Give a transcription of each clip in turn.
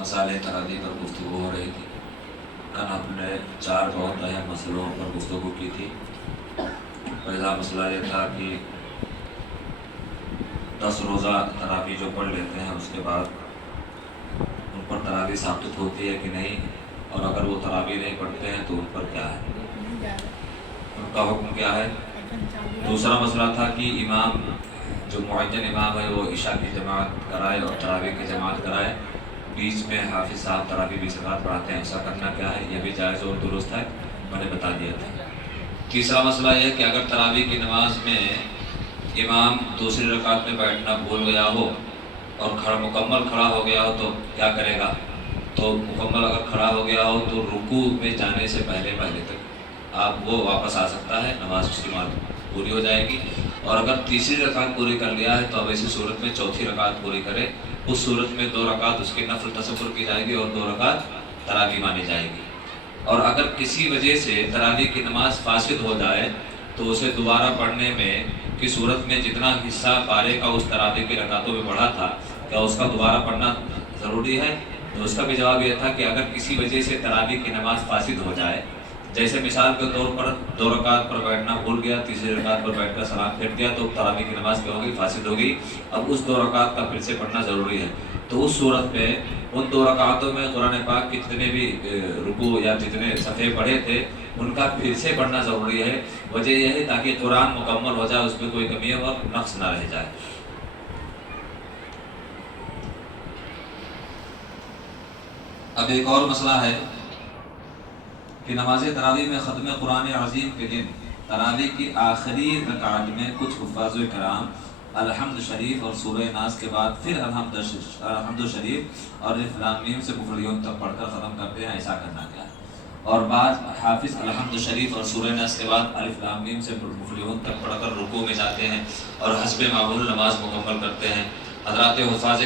मसाले तरावी पर गुफ्तगू हो रही थी। कल हमने 4 बहुत अहम मसलों पर गुफ्तगू की थी। पहला मसला ये था कि 10 रोज़ा तरावी जो पढ़ लेते हैं उसके बाद उन पर तरावी साबित होती है कि नहीं, और अगर वो तरावी नहीं पढ़ते हैं तो उन पर क्या है, उनका हुक्म क्या है। दूसरा मसला था कि इमाम जो मुअज्जन इमाम है वो इशा की जमात कराए और तरावी की जमात कराए, बीच में हाफिज़ साहब तरावी 20 रकात पढ़ाते हैं, ऐसा करना क्या है, यह भी जायज़ और दुरुस्त है, मैंने बता दिया था। तीसरा मसला यह है कि अगर तरावी की नमाज में इमाम दूसरी रकात में बैठना भूल गया हो और मुकम्मल खड़ा हो गया हो तो क्या करेगा। तो मुकम्मल अगर खड़ा हो गया हो तो रुकू में जाने से पहले तक आप वो वापस आ सकता है, नमाज उसकी पूरी हो जाएगी। और अगर तीसरी रकात पूरी कर लिया है तो अब ऐसी सूरत में चौथी रकात पूरी करे, उस सूरत में 2 रकात उसकी नफल तसव्वुर की जाएगी और 2 रकात तरावी मानी जाएगी। और अगर किसी वजह से तरावी की नमाज फासिद हो जाए तो उसे दोबारा पढ़ने में की सूरत में जितना हिस्सा पारे का उस तरावी की रकातों में बढ़ा था, क्या उसका दोबारा पढ़ना ज़रूरी है। तो उसका भी जवाब यह था कि अगर किसी वजह से तरावी की नमाज फासिद हो जाए, जैसे मिसाल के तौर पर 2 रकात पर बैठना भूल गया, तीसरी रकात पर बैठकर सलाम फेंक दिया, तो तरावी की नमाज क्या होगी, फासिद होगी। अब उस 2 रकात का फिर से पढ़ना ज़रूरी है। तो उस सूरत में उन 2 रकातों में कुरान पाक के जितने भी रुकू या जितने सफ़े पढ़े थे उनका फिर से पढ़ना ज़रूरी है। वजह यह है ताकि कुरान मुकम्मल हो जाए, उसमें कोई कमी और नक्स ना रह जाए। अब एक और मसला है कि नमाज तरावी में ख़त्म कुरान अज़ीम के दिन तरावी की आखिरी रकात में कुछ हुफ़ाज़ कराम अलहम्द शरीफ और सूरह नास के बाद फिर अलहम्द शरीफ और अलिफ लाम मीम से मुफ़लियून तक पढ़कर ख़त्म करते हैं, ऐसा करना क्या है। और बाद हाफिज़ अलहम्द शरीफ और सूरह नास के बाद अलिफ लाम मीम से मुफ़लियून तक पढ़कर रुकू में जाते हैं और हस्बे मामूल नमाज मुकम्मल करते हैं। हज़रात हुफ़ाज़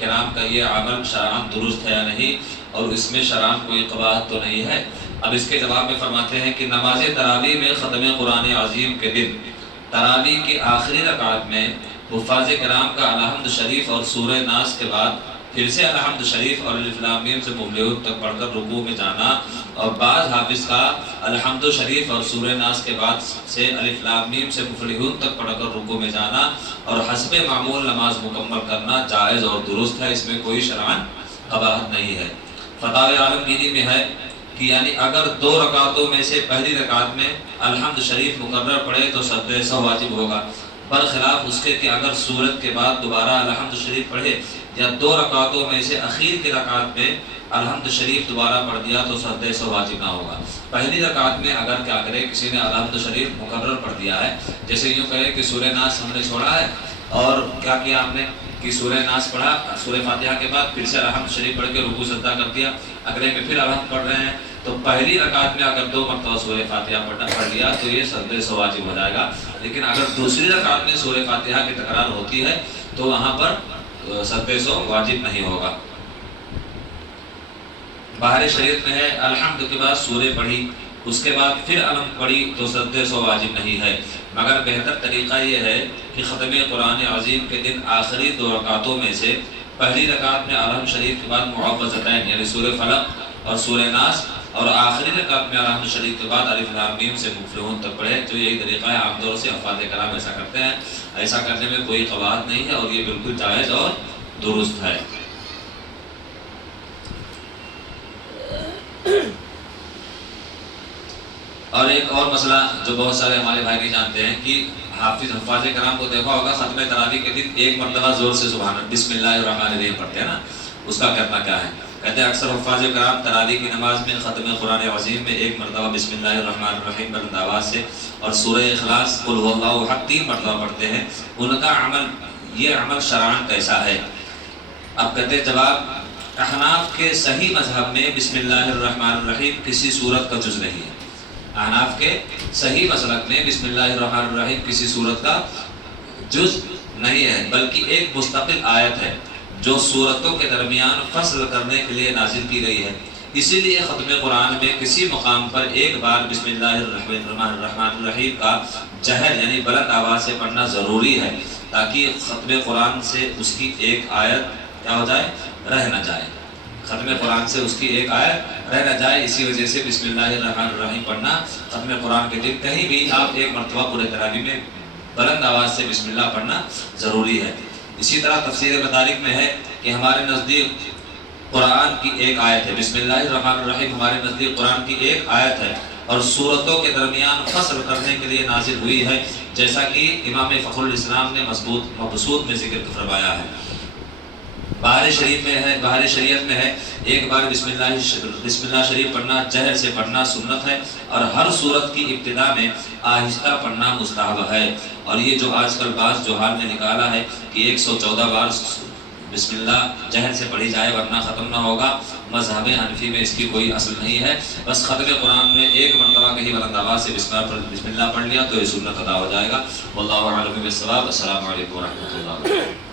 किराम का ये अमल शरअन दुरुस्त है या नहीं, और इसमें शरअन कोई क़वाअद तो नहीं है। अब इसके जवाब में फरमाते हैं कि नमाज तरावी में ख़त्म कुरान अज़ीम के दिन तरावी की आखिरी रकात में हुफ़ाज़ किराम का अलहम्द शरीफ और सूरह नास के बाद फिर से अलहम्द शरीफ और अलिफ लाम मीम से मुफ़लियून तक पढ़कर रुकू में जाना, और बाद हाफिज़ का अलहम्द शरीफ और सूरह नास के बाद से अलिफ लाम मीम से मुफ़लियून तक पढ़कर रुकू में जाना और हस्बे मामूल नमाज मुकम्मल करना जायज़ और दुरुस्त है, इसमें कोई शरअन क़वाअद नहीं है। फ़तावे आलमगीरी में है कि यानी अगर 2 रकातों में से पहली रकात में अलहम्द शरीफ मुकर्रर पढ़े तो सजदे सहव वाजिब होगा, बरखिलाफ उसके कि अगर सूरत के बाद दोबारा अलहम्द शरीफ पढ़े या 2 रकातों में से आखिर की रकात में अलहम्द शरीफ दोबारा पढ़ दिया तो सजदे सहव वाजिब ना होगा। पहली रकात में अगर क्या करे, किसी ने अलहम्द शरीफ मुकर्रर पढ़ दिया है, जैसे यूँ कहे कि सूरह नास हमने छोड़ा है और क्या किया हमने कि सूरह नास पढ़ा, सूरह फातिहा के बाद फिर से अलहम्द शरीफ पढ़ के रुकू सजदा कर दिया, अगले में फिर अलहम्द पढ़ रहे हैं, तो पहली रकात में अगर 2 मरतबा सूरह फातिहा पढ़ लिया तो ये सजदे सहव वाजिब हो जाएगा। लेकिन अगर दूसरी रकात में सूरह फातिहा की तकरार होती है तो वहाँ पर सजदे सहव वाजिब नहीं होगा। बाहर शरीयत में है अलहम्द के बाद सूरह पढ़ी उसके बाद फिर अलहम्द पढ़ी तो सजदे सहव वाजिब नहीं है, मगर बेहतर तरीक़ा ये है कि ख़त्म कुरान अज़ीम के दिन आखिरी 2 रकातों में से पहली रकात में अलहम्द शरीफ के बाद मुअव्वज़तैन यानी सूरह फलक और सूरह नास, और आखिरी रकात में अलहम्द शरीफ के बाद अलिफ लाम मीम से मुफ़लिहून तक पढ़े। तो यही तरीक़ा है, आमतौर से हुफ़ाज़ किराम ऐसा करते हैं, ऐसा करने में कोई क़वाअद नहीं है और ये बिल्कुल जायज़ और दुरुस्त है। और एक और मसला जो बहुत सारे हमारे भाई नहीं जानते हैं कि हाफिज़ हुफ़ाज़ किराम को देखा होगा ख़त्म तरावी के दिन एक मरतबा ज़ोर से सुभान बिस्मिल्लाहिर्रहमानिर्रहीम पढ़ते हैं ना, उसका करना क्या है। कहते हैं अक्सर हुफ़ाज़ किराम तरावी की नमाज में ख़त्म कुरान अज़ीम में एक मरतबा बिस्मिल्लाहिर्रहमानिर्रहीम बुलंद आवाज़ से और सूरह इख़लास कुल हुवल्लाहु अहद 3 मरतबा पढ़ते हैं। उनका अमल ये अमल शरअन कैसा है। अब कहते जवाब, अहनाफ के सही मज़हब में बिस्मिल्लाहिर्रहमानिर्रहीम किसी सूरत का जुज़ नहीं है। अहनाफ के सही मसलक में बिस्मिल्लाहिर्रहमानिर्रहीम किसी सूरत का जुज़ नहीं है, बल्कि एक मुस्तक़िल आयत है जो सूरतों के दरमियान फसल करने के लिए नाजिल की गई है। इसीलिए ख़त्म कुरान में किसी मकाम पर एक बार बिस्मिल्लाहिर्रहमानिर्रहीम का जहर यानी बुलंद आवाज़ से पढ़ना ज़रूरी है, ताकि ख़त्म कुरान से उसकी एक आयत क्या हो जाए, रह न जाए। ختم قرآن سے اس کی ایک آیت رہ نہ جائے، اسی وجہ سے بسم اللہ الرحمن الرحیم پڑھنا ختم قرآن کے دن کہیں بھی آپ ایک مرتبہ پورے تراویح میں بلند آواز سے بسم اللہ پڑھنا ضروری ہے۔ اسی طرح تفسیر مدارک میں ہے کہ ہمارے نزدیک قرآن کی ایک آیت ہے، بسم اللہ الرحمن الرحیم ہمارے نزدیک قرآن کی ایک آیت ہے اور سورتوں کے درمیان فصل کرنے کے لیے نازل ہوئی ہے، جیسا کہ امام فخر الاسلام نے مبسوط میں ذکر فرمایا ہے۔ بہار شریعت میں ہے ایک بار بسم اللہ شریف پڑھنا جہر سے پڑھنا سنت ہے، اور ہر سورت کی ابتدا میں آہستہ پڑھنا مستحب ہے۔ اور یہ جو آج کل بعض جوہال نے نکالا ہے کہ 114 بار بسم اللہ جہر سے پڑھی جائے ورنہ ختم نہ ہوگا، مذہب حنفی میں اس کی کوئی اصل نہیں ہے۔ بس ختم قرآن میں ایک مرتبہ کہیں بلند آواز سے بسم اللہ پڑھ لیا تو یہ سنت ادا ہو جائے گا۔ واللہ اعلم بالصواب۔ السلام علیکم ورحمۃ اللہ۔